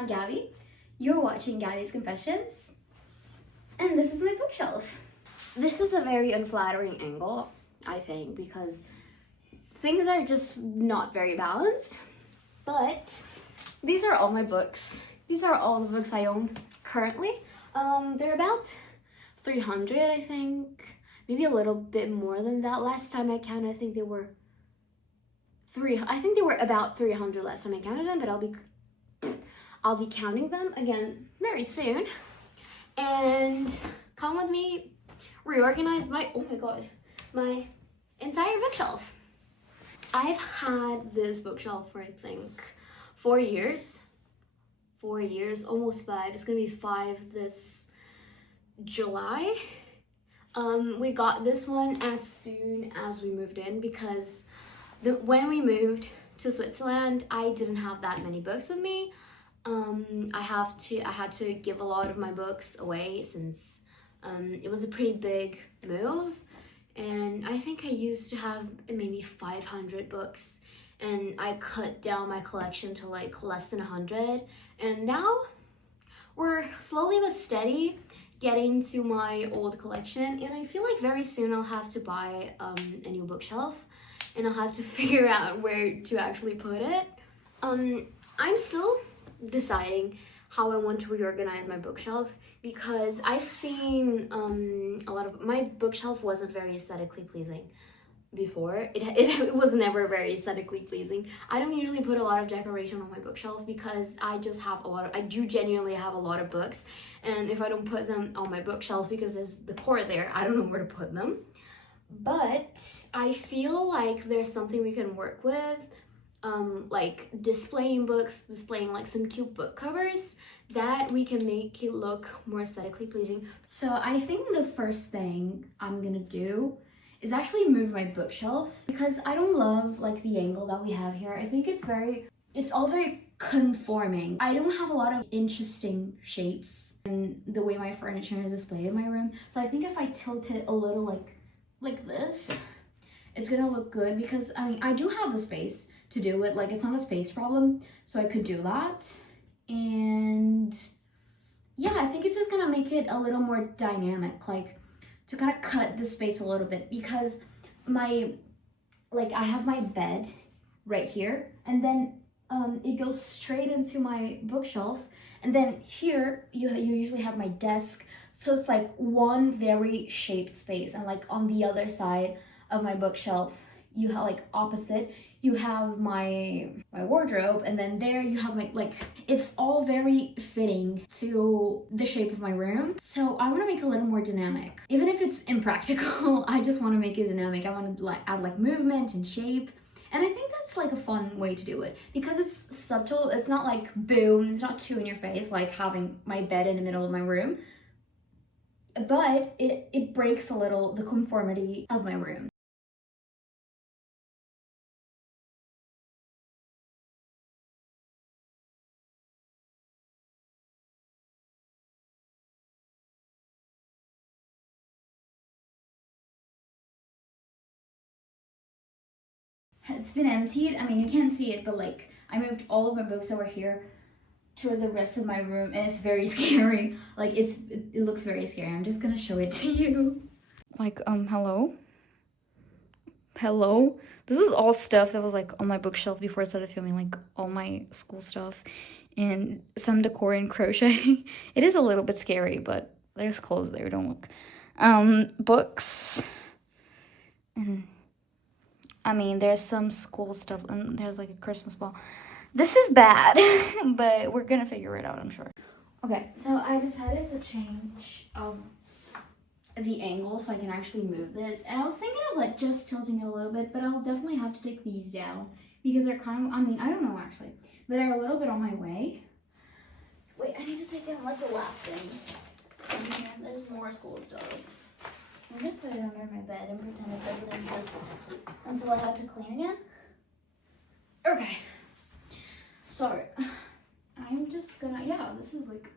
I'm Gabby. You're watching Gabby's Confessions, and this is my bookshelf. This is a very unflattering angle, I think, because things are just not very balanced. But these are all my books. These are all the books I own currently. They're about 300, I think. Maybe a little bit more than that. Last time I counted, I think they were about 300 last time I counted them, but I'll be counting them again very soon. And come with me reorganize my my entire bookshelf. I've had this bookshelf for I think 4 years. 4 years, almost 5. It's gonna be 5 this July. We got this one as soon as we moved in because when we moved to Switzerland, I didn't have that many books with me. I had to give a lot of my books away since it was a pretty big move, and I think I used to have maybe 500 books, and I cut down my collection to like less than 100, and now we're slowly but steady getting to my old collection, and I feel like very soon I'll have to buy a new bookshelf, and I'll have to figure out where to actually put it. I'm still deciding how I want to reorganize my bookshelf because I've seen a lot of my bookshelf wasn't very aesthetically pleasing before. It was never very aesthetically pleasing. I don't usually put a lot of decoration on my bookshelf because I do genuinely have a lot of books, and if I don't put them on my bookshelf because there's decor there, I don't know where to put them. But I feel like there's something we can work with, like displaying books, displaying like some cute book covers that we can make it look more aesthetically pleasing. So I think the first thing I'm gonna do is actually move my bookshelf because I don't love like the angle that we have here. I think it's all very conforming. I don't have a lot of interesting shapes in the way my furniture is displayed in my room. So I think if I tilt it a little like this, it's gonna look good because I mean I do have the space to do it. Like it's not a space problem, so I could do that. And yeah, I think it's just gonna make it a little more dynamic, like to kind of cut the space a little bit because I have my bed right here, and then it goes straight into my bookshelf, and then here you usually have my desk, so it's like one very shaped space, and like on the other side of my bookshelf you have like opposite you have my wardrobe, and then there you have my it's all very fitting to the shape of my room. So I want to make it a little more dynamic, even if it's impractical. I just want to make it dynamic. I want to add like movement and shape, and I think that's like a fun way to do it because it's subtle. It's not like boom, it's not too in your face like having my bed in the middle of my room, but it breaks a little the conformity of my room. It's been emptied. I mean, you can't see it, but like I moved all of my books that were here to the rest of my room, and it's very scary. Like it looks very scary. I'm just gonna show it to you. Like hello. This was all stuff that was like on my bookshelf before I started filming, like all my school stuff and some decor and crochet. It is a little bit scary, but there's clothes there, don't look. Books, and I mean there's some school stuff, and there's like a Christmas ball. This is bad, but we're gonna figure it out, I'm sure. Okay, so I decided to change the angle so I can actually move this, and I was thinking of like just tilting it a little bit, but I'll definitely have to take these down because they're kind of, I mean, I don't know actually, but they're a little bit on my way. Wait, I need to take down like the last things. Okay, there's more school stuff. I'm gonna put it under my bed and pretend it doesn't exist until I have to clean again. Okay, sorry. I'm just gonna, yeah, this is like,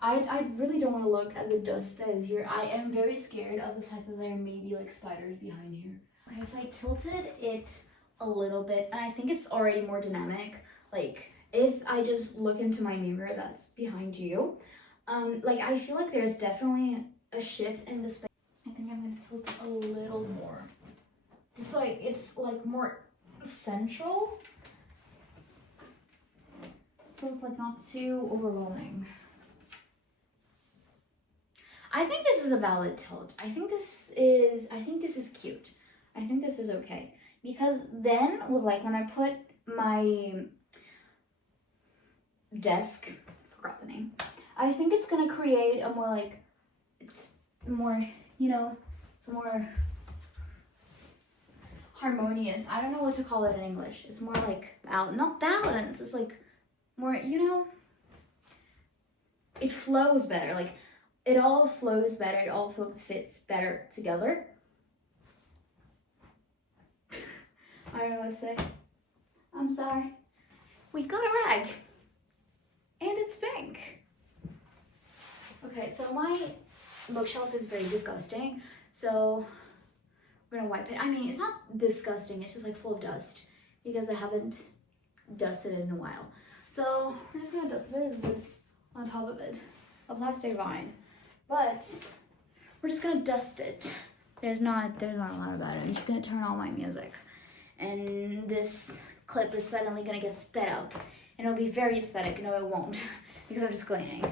I really don't want to look at the dust that is here. I am very scared of the fact that there may be like spiders behind here. Okay, so I tilted it a little bit, and I think it's already more dynamic. Like if I just look into my mirror that's behind you, like I feel like there's definitely a shift in the space. I think I'm gonna tilt a little more, just so like it's like more central, so it's like not too overwhelming. I think this is a valid tilt. I think this is cute. I think this is okay, because then with like when I put my desk, forgot the name, I think it's gonna create a more like, it's more, you know, it's more harmonious. I don't know what to call it in English. It's more like not balance. It's like more, you know, it flows better. Like it all flows better. It all fits better together. I don't know what to say. I'm sorry. We've got a rag. And it's pink. Okay, so my bookshelf is very disgusting. So we're gonna wipe it. I mean, it's not disgusting. It's just like full of dust because I haven't dusted it in a while. So we're just gonna dust. There's this on top of it, a plastic vine. But we're just gonna dust it. There's not a lot about it. I'm just gonna turn on my music. And this clip is suddenly gonna get sped up. And it'll be very aesthetic. No, it won't, because I'm just cleaning.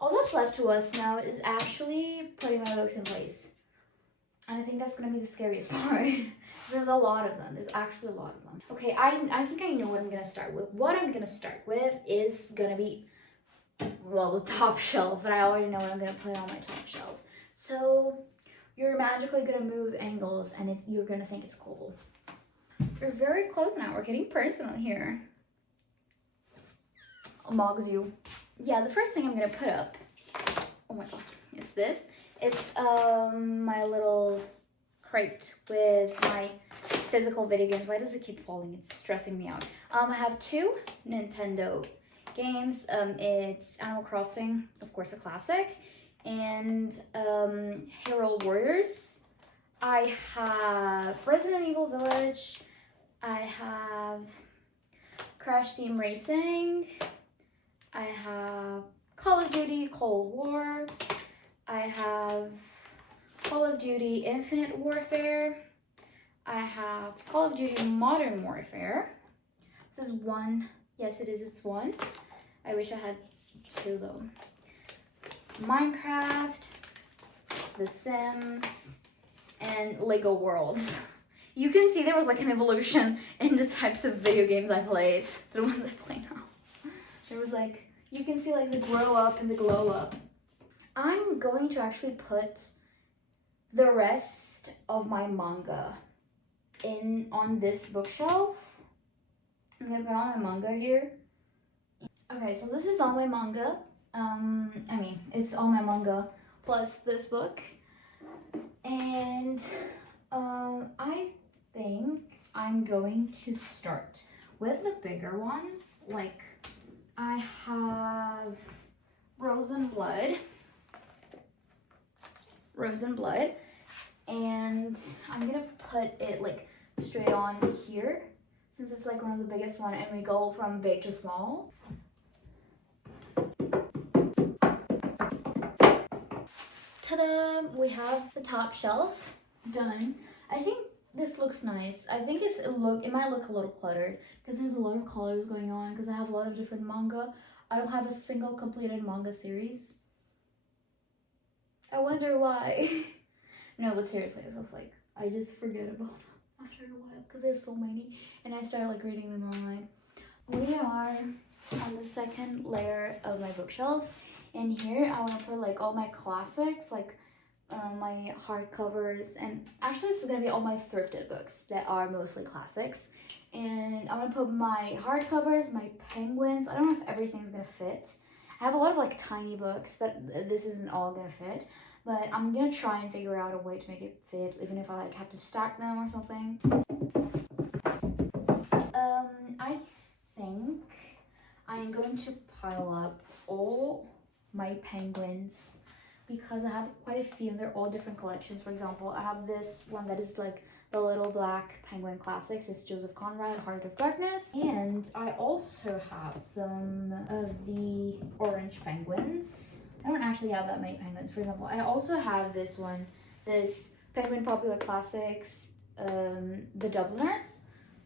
All that's left to us now is actually putting my books in place. And I think that's gonna be the scariest part. There's a lot of them. There's actually a lot of them. Okay, I think I know what I'm gonna start with. What I'm gonna start with is gonna be, well, the top shelf, but I already know what I'm gonna put on my top shelf. So you're magically gonna move angles and you're gonna think it's cool. We're very close now. We're getting personal here. Mogs you. Yeah, the first thing I'm gonna put up, oh my god, it's this. It's my little crate with my physical video games. Why does it keep falling? It's stressing me out. I have 2 Nintendo games. It's Animal Crossing, of course, a classic, and Hero Warriors. I have Resident Evil Village. I have Crash Team Racing. I have Call of Duty Cold War. I have Call of Duty Infinite Warfare. I have Call of Duty Modern Warfare. This is 1. Yes, it is. It's 1. I wish I had 2 though. Minecraft, The Sims, and Lego Worlds. You can see there was like an evolution in the types of video games I played to the ones I play now. There was like, you can see like the grow up and the glow up. I'm going to actually put the rest of my manga on this bookshelf. I'm gonna put all my manga here. Okay, so this is all my manga. I mean, it's all my manga plus this book. And I think I'm going to start with the bigger ones. Like, I have Rose and Blood, and I'm gonna put it like straight on here since it's like one of the biggest one, and we go from big to small. Ta-da! We have the top shelf done. I think this looks nice. I think it might look a little cluttered because there's a lot of colors going on because I have a lot of different manga. I don't have a single completed manga series. I wonder why. No, but seriously, it's just like, I just forget about them after a while because there's so many and I start like reading them online. We are on the second layer of my bookshelf, and here I want to put like all my classics, like my hardcovers, and actually this is gonna be all my thrifted books that are mostly classics. And I'm gonna put my hardcovers, my penguins. I don't know if everything's gonna fit. I have a lot of like tiny books, but this isn't all gonna fit. But I'm gonna try and figure out a way to make it fit, even if I like have to stack them or something. I think I am going to pile up all my penguins because I have quite a few and they're all different collections. For example, I have this one that is like the Little Black Penguin Classics. It's Joseph Conrad, Heart of Darkness. And I also have some of the orange penguins. I don't actually have that many penguins. For example, I also have this one, this Penguin Popular Classics, the Dubliners.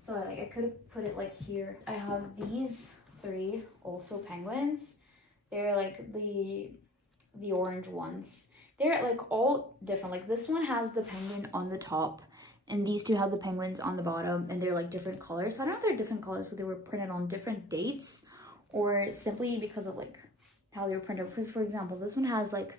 So like I could have put it like here. I have these 3 also penguins. They're like the orange ones. They're like all different. Like this one has the penguin on the top, and these 2 have the penguins on the bottom, and they're like different colors. So I don't know if they're different colors, but they were printed on different dates, or simply because of like how they were printed. Because for example, this one has like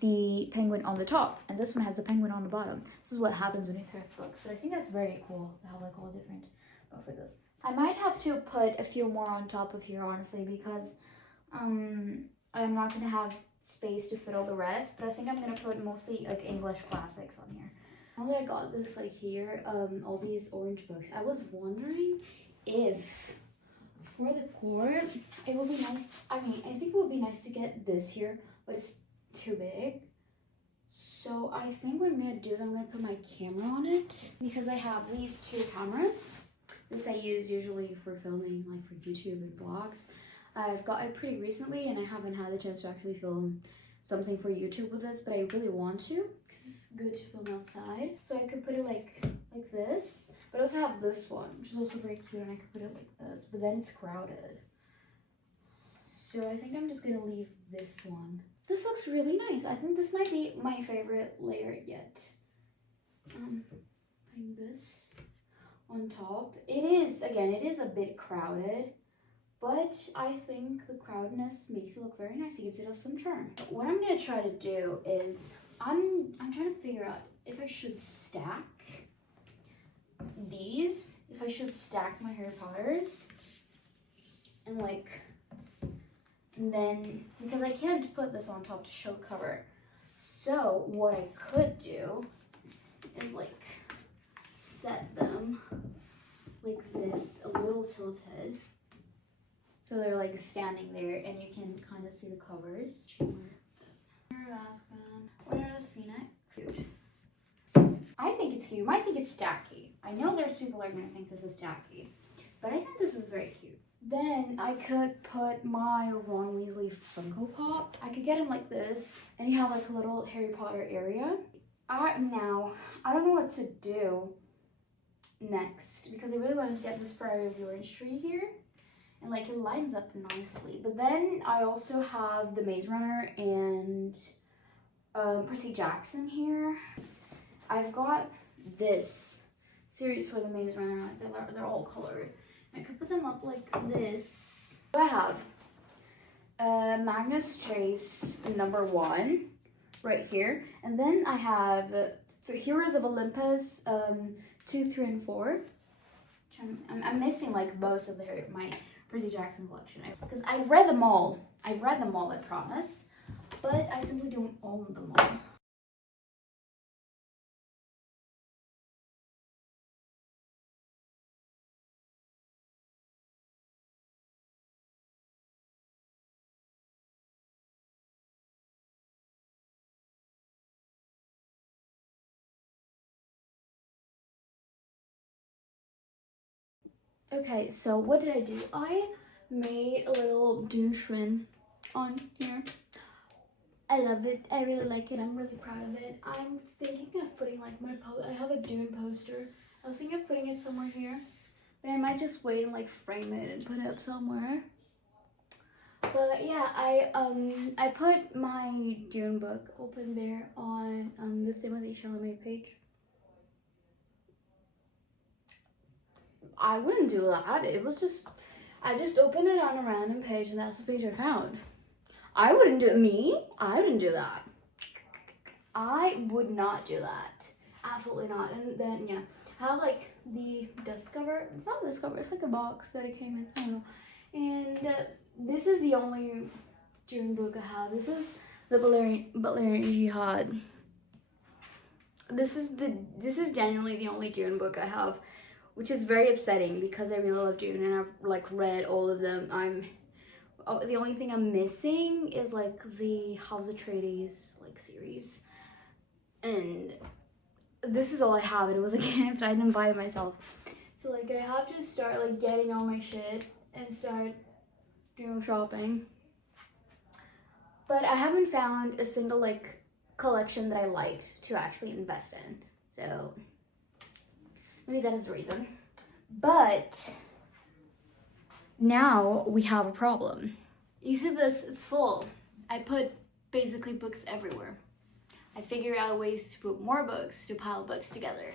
the penguin on the top, and this one has the penguin on the bottom. This is what happens when you thrift books. But I think that's very cool to have like all different books like this. I might have to put a few more on top of here, honestly, because I'm not gonna have space to fit all the rest. But I think I'm gonna put mostly like English classics on here. Now that I got this like here, all these orange books, I was wondering if for the core it would be nice. I mean, I think it would be nice to get this here, but it's too big. So I think what I'm gonna do is I'm gonna put my camera on it because I have these 2 cameras. This I use usually for filming, like for YouTube and vlogs. I've got it pretty recently and I haven't had the chance to actually film something for YouTube with this, but I really want to because it's good to film outside. So I could put it like this, but I also have this one, which is also very cute, and I could put it like this, but then it's crowded. So I think I'm just gonna leave this one. This looks really nice. I think this might be my favorite layer yet. Putting this on top. It is a bit crowded, but I think the crowdedness makes it look very nice. It gives it some charm. But what I'm gonna try to do is I'm trying to figure out if I should stack these, if I should stack my Harry Potters, and like, and then because I can't put this on top to show the cover. So what I could do is like set them like this, a little tilted, so they're like standing there and you can kind of see the covers. What are the Phoenix? Cute. I think it's cute. You might think it's tacky. I know there's people that are gonna think this is tacky, but I think this is very cute. Then I could put my Ron Weasley Funko Pop. I could get him like this, and you have like a little Harry Potter area. Now, I don't know what to do next because I really want to get this Prairie of the Orange Tree here, and like it lines up nicely. But then I also have the Maze Runner and Percy Jackson here. I've got this series for the Maze Runner. They're all colored. I could put them up like this. I have Magnus Chase #1 right here, and then I have the Heroes of Olympus 2, 3, and 4. I'm missing like most of my Percy Jackson collection because I've read them all. I promise, but I simply don't own them all. Okay, so what did I do? I made a little Dune Shrin on here. I love it. I really like it. I'm really proud of it. I'm thinking of putting like I have a Dune poster. I was thinking of putting it somewhere here, but I might just wait and like frame it and put it up somewhere. But yeah, I put my Dune book open there on the Timothy Chalamet page. I wouldn't do that. It was just, I just opened it on a random page and that's the page I found. I wouldn't do that. I would not do that. Absolutely not. And then, yeah, I have like the dust cover. It's not a dust cover, it's like a box that it came in. I don't know. And this is the only June book I have. This is the Valerian Jihad. This is genuinely the only June book I have, which is very upsetting because I really love June and I've like read all of them. The only thing I'm missing is like the House Atreides like series, and this is all I have, and it was a gift. I didn't buy it myself, so like I have to start like getting all my shit and start doing shopping. But I haven't found a single like collection that I liked to actually invest in, so maybe that is the reason. But now we have a problem. You see this, it's full. I put basically books everywhere. I figure out ways to put more books, to pile books together.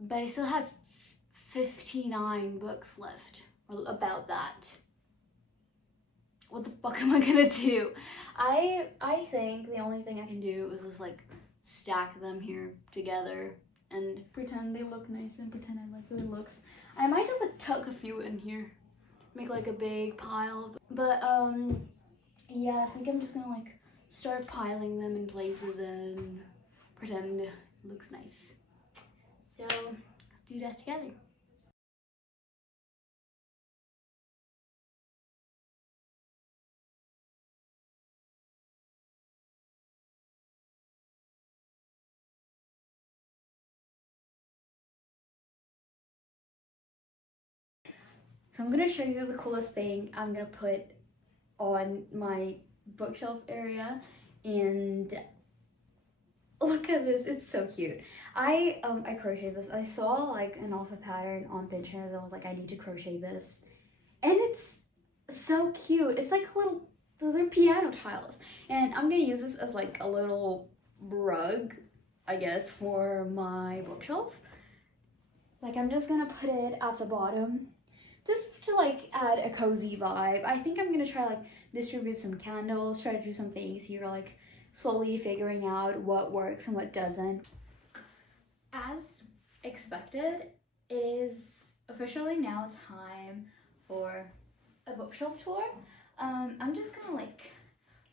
But I still have 59 books left, or about that. What the fuck am I gonna do? I think the only thing I can do is just like stack them here together and pretend they look nice and pretend I like the way it looks. I might just like tuck a few in here, make like a big pile. But yeah, I think I'm just gonna like start piling them in places and pretend it looks nice. So let's do that together. So I'm gonna show you the coolest thing I'm gonna put on my bookshelf area, and look at this, it's so cute. I crocheted this. I saw like an alpha pattern on Pinterest and I was like, I need to crochet this. And it's so cute. It's like they're piano tiles. And I'm gonna use this as like a little rug, I guess, for my bookshelf. Like I'm just gonna put it at the bottom just to like add a cozy vibe. I think I'm gonna try like distribute some candles, try to do some things here, like slowly figuring out what works and what doesn't. As expected, it is officially now time for a bookshelf tour. I'm just gonna like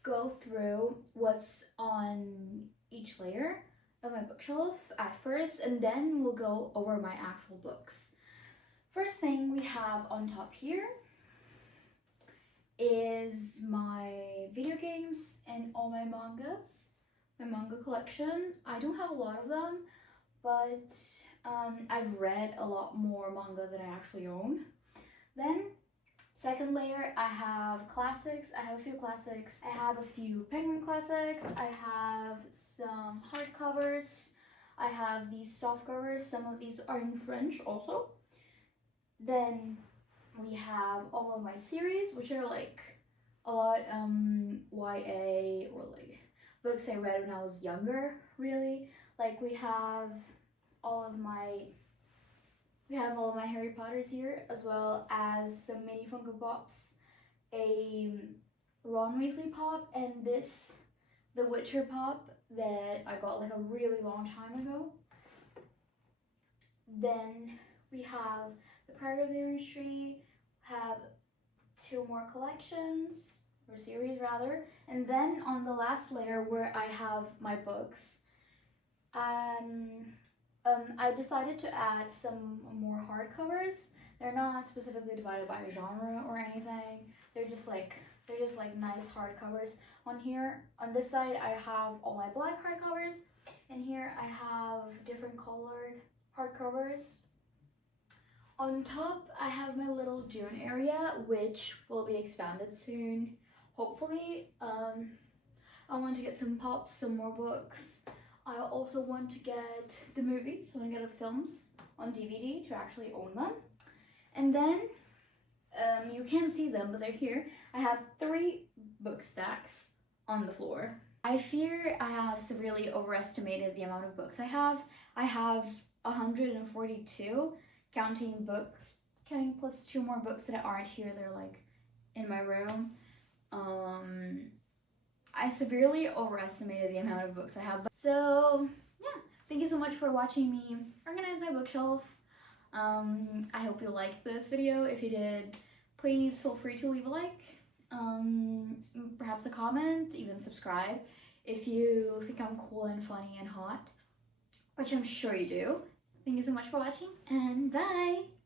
go through what's on each layer of my bookshelf at first, and then we'll go over my actual books. First thing we have on top here is my video games and all my mangas, my manga collection. I don't have a lot of them, but I've read a lot more manga than I actually own. Then second layer, I have classics. I have a few classics. I have a few Penguin classics. I have some hardcovers. I have these soft covers. Some of these are in French also. Then we have all of my series, which are like a lot YA, or like books I read when I was younger, really. Like we have all of my Harry Potters here, as well as some mini Funko Pops, a Ron Weasley pop, and the Witcher pop that I got like a really long time ago. Then we have the Pride of the Orange Tree, have two more collections, or series rather, and then on the last layer where I have my books, I decided to add some more hardcovers. They're not specifically divided by genre or anything. They're just like nice hardcovers. On here, on this side, I have all my black hardcovers, and here I have different colored hardcovers. On top, I have my little June area, which will be expanded soon. Hopefully, I want to get some pops, some more books. I also want to get the movies. I want to get the films on DVD to actually own them. And then, you can't see them, but they're here. I have 3 book stacks on the floor. I fear I have severely overestimated the amount of books I have. I have 142, counting plus 2 more books that aren't here. They're like in my room. I severely overestimated the amount of books I have. So yeah, thank you so much for watching me organize my bookshelf. I hope you liked this video. If you did, please feel free to leave a like, perhaps a comment, even subscribe if you think I'm cool and funny and hot, which I'm sure you do. Thank you so much for watching, and bye!